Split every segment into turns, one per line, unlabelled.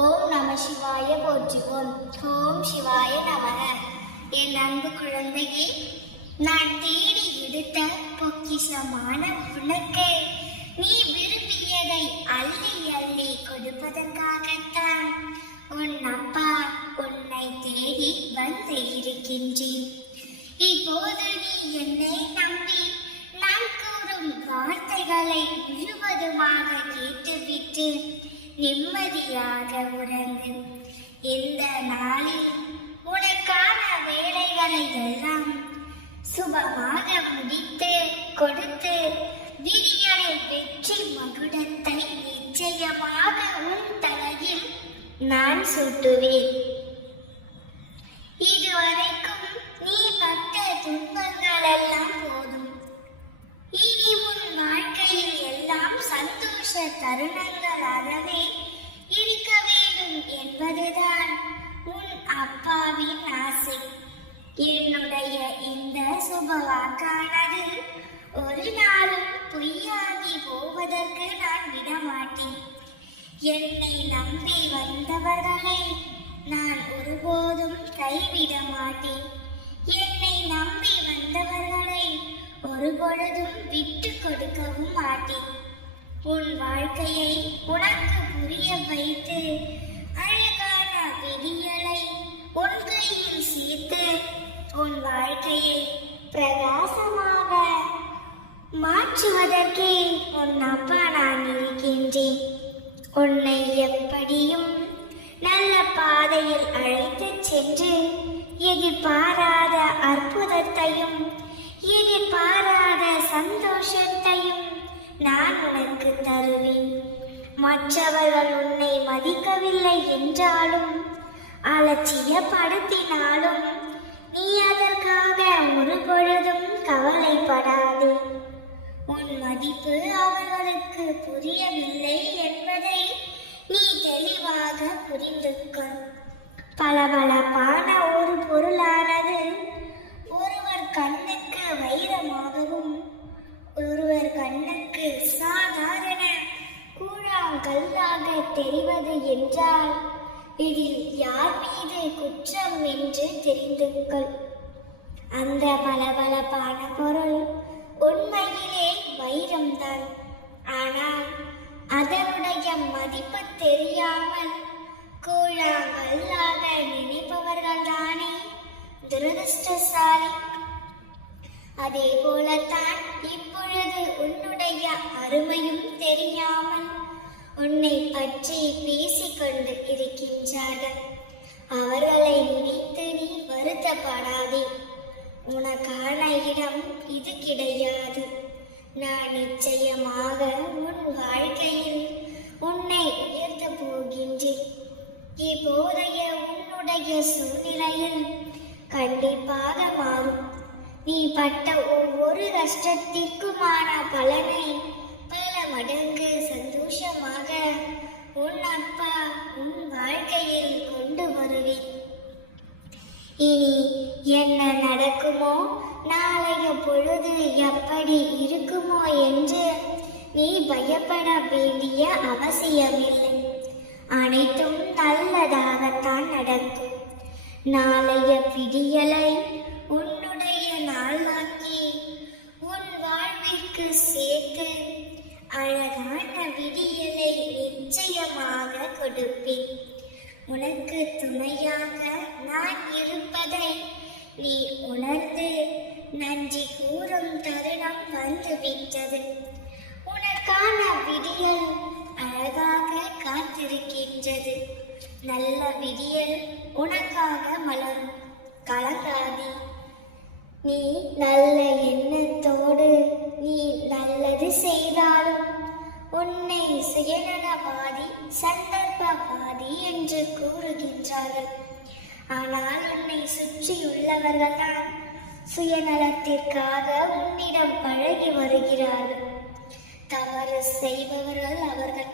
ஓம் நம சிவாய போற்றுவோம். ஓம் சிவாய நமக என் அன்பு குழந்தையே நான் தேடி எடுத்த பொக்கிசமான உனக்கு. நீ விரும்பியதை அள்ளி அள்ளி கொடுப்பதற்காகத்தான் உன் அப்பா உன்னை தேடி வந்து இருக்கின்றேன். இப்போது நீ நிம்மதியாக உறங்கு. இந்த நாளில் உனக்கான வேலைகளை எல்லாம் சுபமாக முடித்து கொடுத்து விரியனை வெற்றி மகுடத்தை நிச்சயமாக உன் தலையில் நான் சூட்டுவேன். தருணங்கள் தருணங்களாகவே இருக்க வேண்டும் என்பதுதான் உன் அப்பாவின் ஆசை. என்னுடைய இந்த சுபவாக்கானது ஒரு நாளும் பொய்யாகி போவதற்கு நான் விடமாட்டேன். என்னை நம்பி வந்தவர்களை நான் ஒருபோதும் கைவிட மாட்டேன் என்னை நம்பி வந்தவர்களை ஒருபொழுதும் விட்டு கொடுக்கவும் மாட்டேன். உன் வாழ்க்கையை உனக்கு புரிய வைத்து அழகான விடியலை உன் கையில் சேர்த்து உன் வாழ்க்கையை பிரகாசமாக மாற்றுவதற்கே உன் அப்பா நான் இருக்கின்றேன். உன்னை எப்படியும் நல்ல பாதையில் அழைத்துச் சென்று எதிர்பாராத அற்புதத்தையும் எதிர்பாராத சந்தோஷத்தையும் நான் உனக்கு தருவேன். மற்றவர்கள் உன்னை மதிக்கவில்லை என்றாலும் அலட்சியப்படுத்தினாலும் நீ அதற்காக ஒரு பொழுதும் கவலைப்படாதே. உன் மதிப்பு அவர்களுக்கு புரியவில்லை என்பதை நீ தெளிவாக புரிந்து கொள் பளபளப்பான ஒரு பொருளானது ஒருவர் கண்ணுக்கு வைரமாகவும் ஒருவர் கண்ணுக்கு சாதாரண கூழாங்கல்லாக தெரிவது என்றால் இதில் யார் மீது குற்றம் என்று தெரிந்து கொள் அந்த பளபளப்பான பொருள் உண்மையிலே வைரம்தான். ஆனால் அதனுடைய மதிப்பு தெரியாமல் கூழாங்கல்லாக நினைப்பவர்கள் தானே துரதிருஷ்டசாலி. அதே போலத்தான் இப்பொழுது உன்னுடைய அருமையும் தெரியாமல் உன்னை பற்றி பேசிக்கொண்டு இருக்கின்றார்கள். அவர்களை நினைத்து நீ வருத்தப்படாதே. உனக்கான இடம் இது கிடையாது. நான் நிச்சயமாக உன் வாழ்க்கையில் உன்னை உயர்த்த போகின்றேன். இப்போதைய உன்னுடைய சூழ்நிலையில் கண்டிப்பாக மாறும். நீ பட்ட ஒவ்வொரு கஷ்டத்திற்குமான பலனை பல மடங்கு சந்தோஷமாக உன் அப்பா உன் வாழ்க்கையில் கொண்டு வருவேன். இனி என்ன நடக்குமோ நாளைய பொழுது எப்படி இருக்குமோ என்று நீ பயப்பட வேண்டிய அவசியமில்லை. அனைத்தும் நல்லதாகத்தான் நடக்கும். நாளைய விடியலை விடியலை நிச்சயமாக கொடுப்பேன். உனக்கு துணையாக நான் இருப்பதை நீ உணர்ந்து நன்றி கூறும் தருணம் வந்துவிட்டது. உனக்கான விடியல் அழகாக காத்திருக்கின்றது. நல்ல விடியல் உனக்காக மலரும். கலங்காதே. நீ நல்ல எண்ணத்தோடு நீ நல்லது செய்தாலும் உன்னை சுயநலவாதி சந்தர்ப்பவாதி என்று கூறுகின்றார்கள். ஆனால் உன்னை சுற்றியுள்ளவர்கள் தான் சுயநலத்திற்காக உன்னிடம் பழகி வருகிறார்கள். தவறு செய்பவர்கள் அவர்கள்.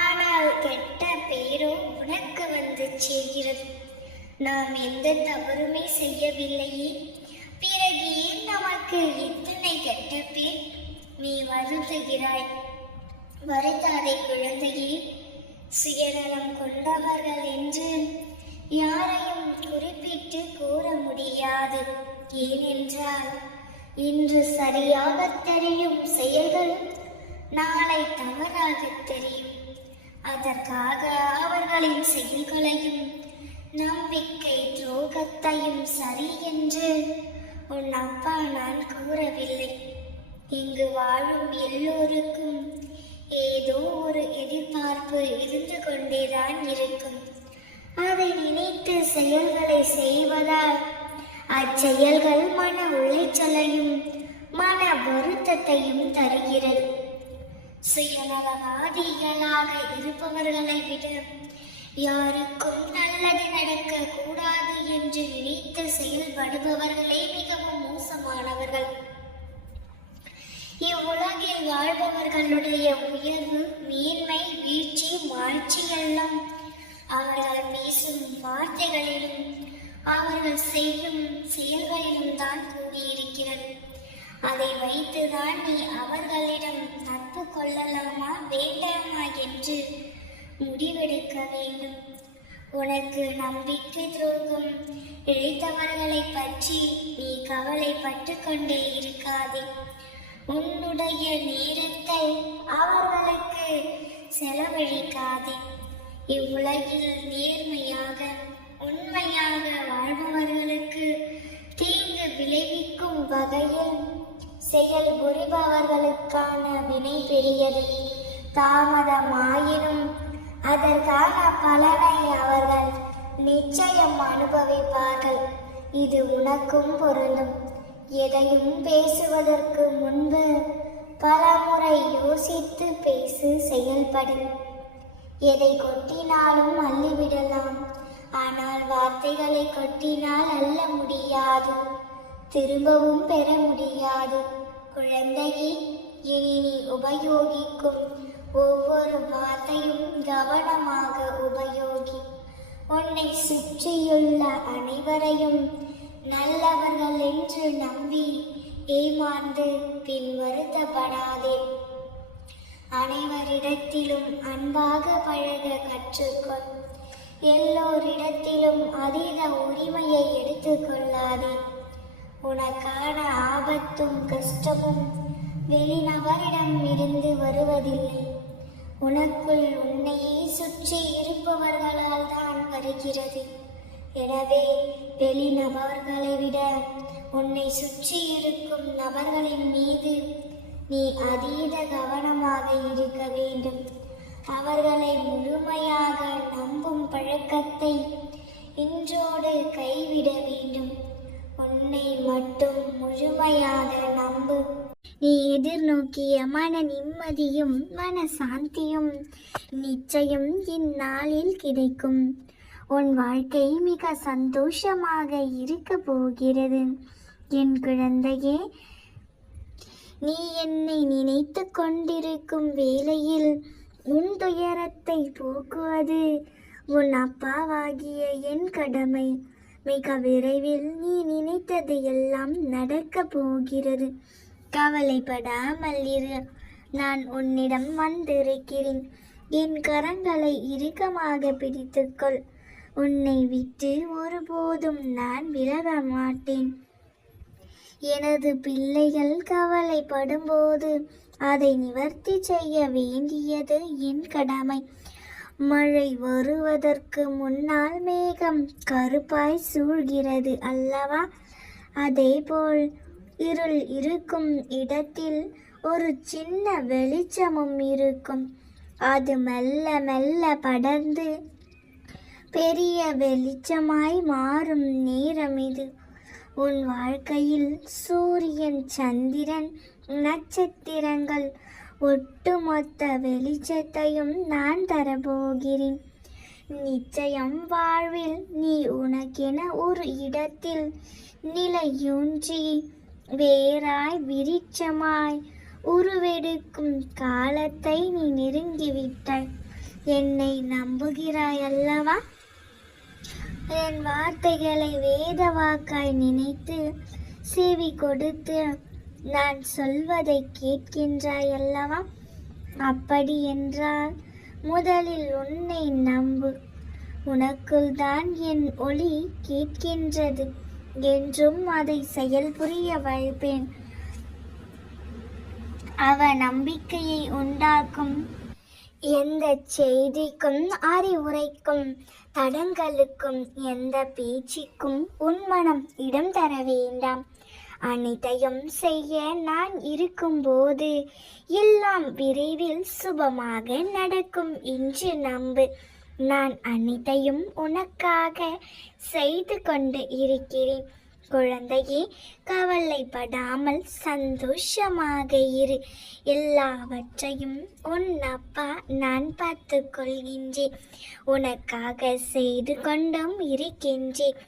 ஆனால் கெட்ட பேரோ உனக்கு வந்து சேர்கிறது. நாம் எந்த தவறுமே செய்யவில்லையே. பிறகு ஏன் நமக்கு இத்தனை கெட்ட பேர்? நீ வருந்துகிறாய். வருத்தாதே குழந்தையே சுயநலம் கொண்டவர்கள் என்று யாரையும் குறிப்பிட்டு கூற முடியாது. ஏனென்றால் இன்று சரியாக தெரியும் செயல்கள் நாளை தவறாக தெரியும். அதற்காக அவர்களின் செயல்களையும் நம்பிக்கை துரோகத்தையும் சரி என்று உன் அப்பா நான் கூறவில்லை. இங்கு வாழும் எல்லோருக்கும் ஏதோ ஒரு எதிர்பார்ப்பு இருந்து கொண்டேதான் இருக்கும். அதை நினைத்து செயல்களை செய்வதால் அச்செயல்கள் மன உளைச்சலையும் மன வருத்தத்தையும் தருகிறது. சுயநலவாதிகளாக இருப்பவர்களை விட யாருக்கும் நல்லது நடக்க கூடாது என்று நினைத்து செயல்படுபவர்களே மிகவும் மோசமானவர்கள். இவ்வுலகில் வாழ்பவர்களுடைய உயர்வு மேன்மை வீழ்ச்சி வாழ்ச்சி எல்லாம் அவர்கள் பேசும் வார்த்தைகளிலும் அவர்கள் செய்யும் செயல்களிலும் தான் கூடியிருக்கிறது. அதை வைத்துதான் நீ அவர்களிடம் நட்பு கொள்ளலாமா வேண்டாமா என்று முடிவெடுக்க வேண்டும். உனக்கு நம்பிக்கை துரோகம் இழைத்தவர்களை பற்றி நீ கவலைப்பட்டு கொண்டே இருக்காதே. உன்னுடைய நேரத்தை அவர்களுக்கு செலவழிக்காதே. இவ்வுலகில் நேர்மையாக உண்மையாக வாழ்பவர்களுக்கு தீங்கு விளைவிக்கும் வகையில் செயல் புரிபவர்களுக்கான வினை பெரியது. தாமதமாயினும் அதற்கான பலனை அவர்கள் நிச்சயம் அனுபவிப்பார்கள். இது உனக்கும் பொருந்தும். எதையும் பேசுவதற்கு முன்பு பலமுறை யோசித்து பேசு செயல்படு. எதை கொட்டினாலும் அள்ளிவிடலாம். ஆனால் வார்த்தைகளை கொட்டினால் அள்ள முடியாது. திரும்பவும் பெற முடியாது. குழந்தையே இனி நீ உபயோகிக்கும் ஒவ்வொரு வார்த்தையும் கவனமாக உபயோகி. உன்னை சுற்றியுள்ள அனைவரையும் நல்லவர்கள் என்று நம்பி ஏமாந்து பின் வருத்தப்படாதே அனைவரிடத்திலும் அன்பாக பழக கற்றுக்கொள். எல்லோரிடத்திலும் அதீத உரிமையை எடுத்துக்கொள்ளாதே உனக்கான ஆபத்தும் கஷ்டமும் வெளிநபரிடம் இருந்து வருவதில்லை. உனக்குள் உன்னையே சுற்றி இருப்பவர்களால் தான் வருகிறது. எனவே வெளி நபர்களை விட உன்னை சுற்றி இருக்கும் நபர்களின் மீது நீ அதீத கவனமாக இருக்க வேண்டும். அவர்களை முழுமையாக நம்பும் பழக்கத்தை இன்றோடு கைவிட வேண்டும். உன்னை மட்டும் முழுமையாக நம்பு. நீ எதிர்நோக்கிய மன நிம்மதியும் மன சாந்தியும் நிச்சயம் இந்நாளில் கிடைக்கும். உன் வாழ்க்கை மிக சந்தோஷமாக இருக்க போகிறது. என் குழந்தையே நீ என்னை நினைத்து கொண்டிருக்கும் வேளையில் உன் துயரத்தை போக்குவது உன் அப்பாவாகிய என் கடமை. மிக விரைவில் நீ நினைத்தது எல்லாம் நடக்க போகிறது. கவலைப்படாமல் இரு. நான் உன்னிடம் வந்திருக்கிறேன். என் கரங்களை இறுக்கமாக பிடித்துக்கொள் உன்னை விட்டு ஒருபோதும் நான் விலக மாட்டேன். எனது பிள்ளைகள் கவலைப்படும்போது அதை நிவர்த்தி செய்ய வேண்டியது என் கடமை. மழை வருவதற்கு முன்னால் மேகம் கருப்பாய் சூழ்கிறது அல்லவா? அதேபோல் இருள் இருக்கும் இடத்தில் ஒரு சின்ன வெளிச்சமும் இருக்கும். அது மெல்ல மெல்ல படர்ந்து பெரிய வெளிச்சமாய் மாறும் நேரம் இது. உன் வாழ்க்கையில் சூரியன் சந்திரன் நட்சத்திரங்கள் ஒட்டுமொத்த வெளிச்சத்தையும் நான் தரப்போகிறேன். நிச்சயம் வாழ்வில் நீ உனக்கென ஒரு இடத்தில் நிலையூன்றி வேறாய் விரிச்சமாய் உருவெடுக்கும் காலத்தை நீ நெருங்கிவிட்டாய். என்னை நம்புகிறாய் அல்லவா என் வார்த்தைகளை வேத வாக்காய் நினைத்து செவி கொடுத்து நான் சொல்வதை கேட்கின்றாய் அல்லவா? அப்படி என்றால் முதலில் உன்னை நம்பு. உனக்குள் தான் என் ஒளி கேட்கின்றது என்றும் அதை செயல்புரிய வைப்பேன். அவ நம்பிக்கையை உண்டாக்கும் எந்த செய்திக்கும் அறிவுரைக்கும் தடங்களுக்கும் எந்த பேச்சுக்கும் உன்மனம் இடம் தர வேண்டாம். அனைத்தையும் செய்ய நான் இருக்கும்போது எல்லாம் விரைவில் சுபமாக நடக்கும் என்று நம்பு. நான் அனைத்தையும் உனக்காக செய்து கொண்டு இருக்கிறேன். குழந்தையே கவலைப்படாமல் சந்தோஷமாக இரு. எல்லாவற்றையும் உன் அப்பா நான் பார்த்து கொள்கின்றேன். உனக்காக செய்து கொண்டும் இருக்கின்றேன்.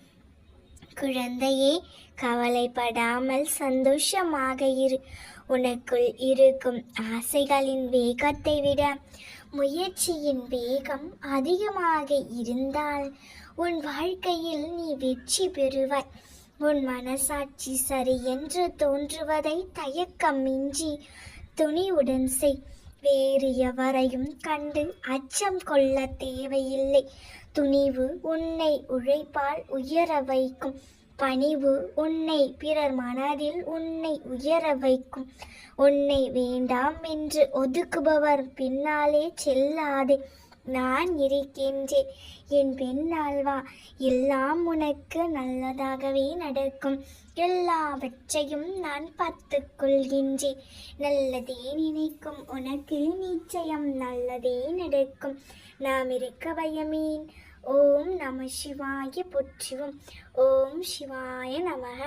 குழந்தையே கவலைப்படாமல் சந்தோஷமாக இரு. உனக்குள் இருக்கும் ஆசைகளின் வேகத்தை விட முயற்சியின் வேகம் அதிகமாக இருந்தால் உன் வாழ்க்கையில் நீ வெற்றி பெறுவாய். உன் மனசாட்சி சரி என்று தோன்றுவதை தயக்கமின்றி துணிவுடன் செய். வேறு எவரையும் கண்டு அச்சம் கொள்ள தேவையில்லை. துணிவு உன்னை உழைப்பால் உயர வைக்கும். பணிவு உன்னை பிறர் மனதில் உன்னை உயர வைக்கும். உன்னை வேண்டாம் என்று ஒதுக்குபவர் பின்னாலே செல்லாதே. நான் இருக்கின்றேன். என் பெண் வா எல்லாம் உனக்கு நல்லதாகவே நடக்கும். எல்லாவற்றையும் நான் பார்த்து கொள்கின்றேன் நல்லதே நினைக்கும் உனக்கு நிச்சயம் நல்லதே நடக்கும். நாம் இருக்க பயமேன். ஓம் நம சிவாய போற்றுவோம். ஓம் சிவாய நமக.